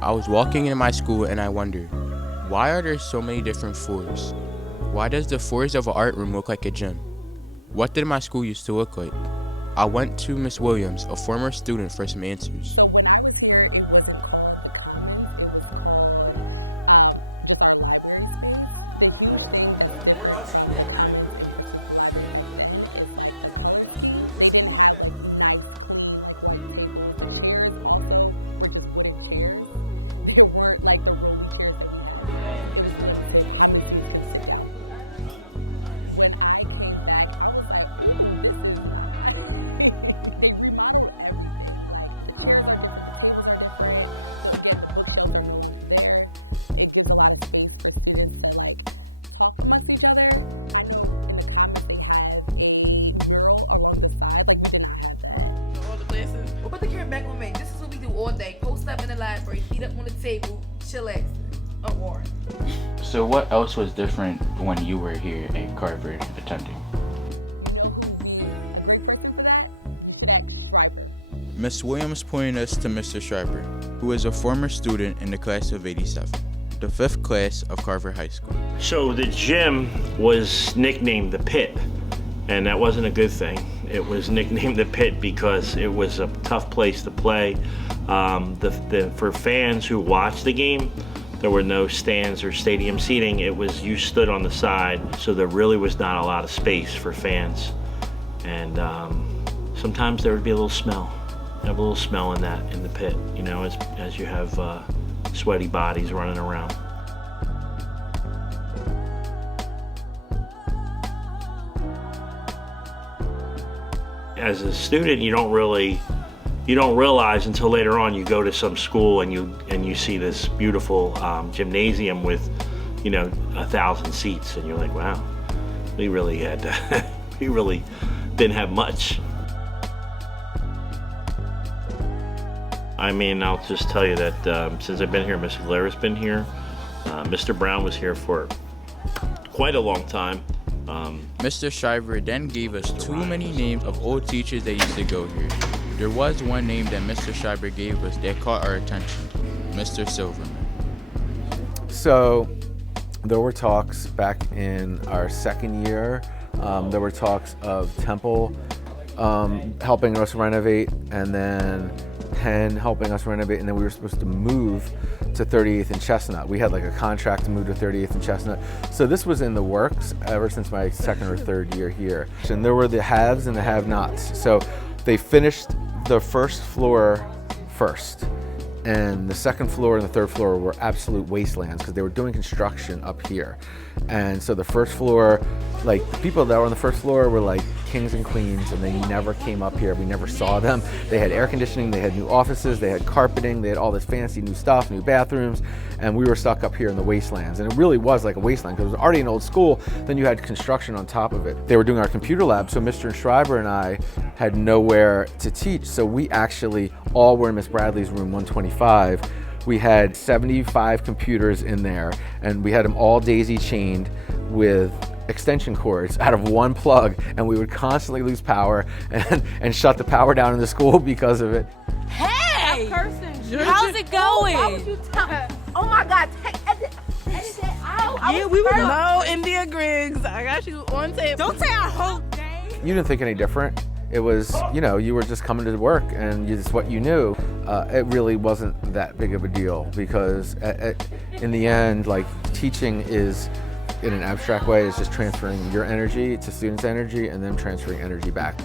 I was walking in my school and I wondered, why are there so many different floors? Why does the floors of an art room look like a gym? What did my school used to look like? I went to Miss Williams, a former student, for some answers. Put the camera back on me. This is what we do all day. Post up in the library, feet up on the table, chillax, unwarned. So what else was different when you were here at Carver attending? Miss Williams pointed us to Mr. Schreiber, who is a former student in the class of '87, the 5th class of Carver High School. So the gym was nicknamed the Pit, and that wasn't a good thing. It was nicknamed the Pit because it was a tough place to play. For fans who watched the game, there were no stands or stadium seating. It was, you stood on the side, so there really was not a lot of space for fans. And sometimes there would be a little smell. You have a little smell in the pit, you know, as you have sweaty bodies running around. As a student, you don't realize until later on. You go to some school and you see this beautiful gymnasium with, 1,000 seats, and you're like, wow, we really didn't have much. I mean, I'll just tell you that since I've been here, Miss Aguilera's been here. Mr. Brown was here for quite a long time. Mr. Schreiber then gave us too many names of old teachers that used to go here. There was one name that Mr. Schreiber gave us that caught our attention, Mr. Silverman. So there were talks back in our second year. There were talks of Temple helping us renovate, and then Penn helping us renovate, and then we were supposed to move to 38th and Chestnut. We had like a contract to move to 38th and Chestnut. So this was in the works ever since my second or third year here. And there were the haves and the have-nots. So they finished the first floor first, and the second floor and the third floor were absolute wastelands because they were doing construction up here. And so the first floor, like the people that were on the first floor were like kings and queens, and they never came up here. We never saw them. They had air conditioning, they had new offices, they had carpeting, they had all this fancy new stuff, new bathrooms, and we were stuck up here in the wastelands. And it really was like a wasteland because it was already an old school, then you had construction on top of it. They were doing our computer lab, so Mr. Schreiber and I had nowhere to teach, so we actually all were in Miss Bradley's room 125. We had 75 computers in there, and we had them all daisy chained with extension cords out of one plug, and we would constantly lose power and shut the power down in the school because of it. Hey! How's it going? Why would you tell? Oh my God! Edit that out. Yeah, we were. No, India Griggs, I got you on tape. Don't say our whole day. You didn't think any different. It was, you were just coming to work and it's what you knew. It really wasn't that big of a deal because in the end, like, teaching is, in an abstract way, is just transferring your energy to students' energy and then transferring energy back.